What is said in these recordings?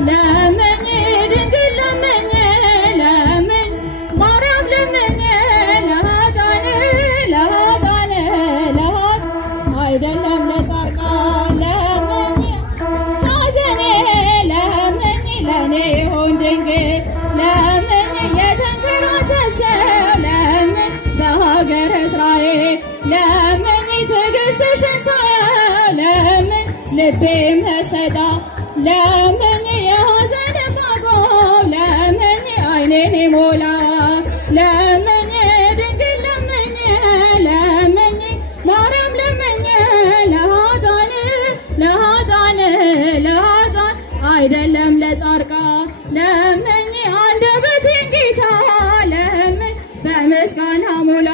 ለምኝ ድንግል ለምኝ ለምኝ ማርያም ለምኝ ለኃጥአን ለኃጥአን አይደለም ለጻድቃን ለምኝ ሐዘኔ ለምኝ ለኔ ይሁን ድንግል ለምኝ የተንከራተትሽው ለምኝ በሀገረ እስራኤል ለምኝ ትዕግስትሽን ሳያው ለምኝ ልቤም ተሰጣ ለምኝ የሐዘን ማቆም ለምኝ ዓይኔን ሞላ ለምኝ ድንግል ለምኝ ለምኝ ማርያም ለምኝ ለኃጥአን ለኃጥአን ለኃጥአን አይደለም ለጻድቃን ለምኝ አንደበቴን ጌታ ለምኝ በምስጋና ሙላ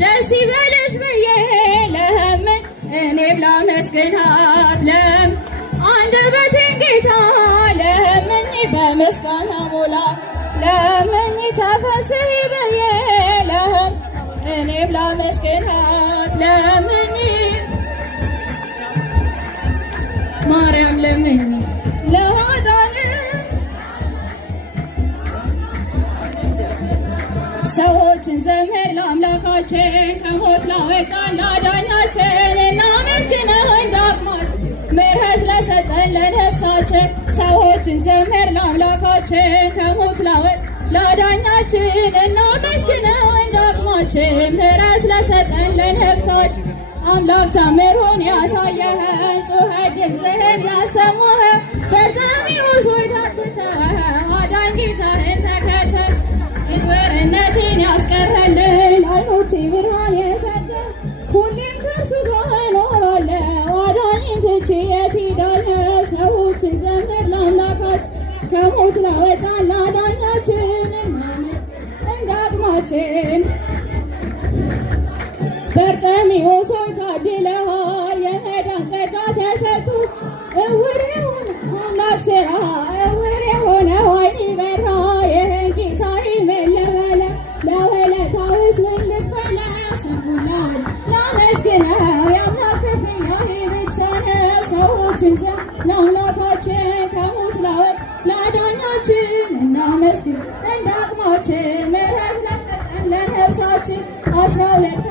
ደስ ይበልሽ ብዬ ለምኝ እኔም ላመስግናት ለምኝ አንደበቴን ጌታ ለምኝ በምስጋና ሙላ ለምኝ ተፈሥሒ ብዬ ለምኝ እኔም ላመስግናት ለምኝ ማርያም ለምኝ ለኃጥአን ሰዎችን ዘምር ለአምላካችን ከሞት ላወጣን ላዳኛችን እናመስግነው እንዳቅማችን ምሕረት ለሰጠን ለነፍሳችን ሰዎችን ዘምር ለአምላካችን ከሞት ላዳኛችን እናመስግነው እንዳቅማችን ምሕረት ለሰጠን ለነፍሳችን አምላክ ታምሩን ያሳየህን ጩኸት ድምፅህን ያሰማህን በርጤሜዎስ ሆይ ታትተህ አዳኝ ጌታህን ተከተል ዕውርነቴን ያስቀረልኝ ዓይኖቼ ብርሃን የሰጠ ሁሌም ከእርሱ ጋር እኖራለሁ አዳኝን ትቼ የት እሄዳለሁ ሰዎችን ዘምር ለአምላካችን ከሞት ላወጣን ላዳኛችን እንዳቅማችን በርጤሜዎስ ሆይ ታድለሃል የመዳን ጸጋ ተሰጥቶ ዕውር የሆነ አምላክ ሥራ ዕውር የሆነው ዓይኔ በራ ይህን ጌታዬን ምን ልበለ ለውለታውስ ምን ልክፈለ ስሙላን ላመስግነው የአምላክ ክፍያዬ ብቻ ነው ሰዎችን ለአምላካችን ከሞት ላዳኛችን እናመስግን እንዳቅማችን ምሕረት ለሰጠን ለነፍሳችን 12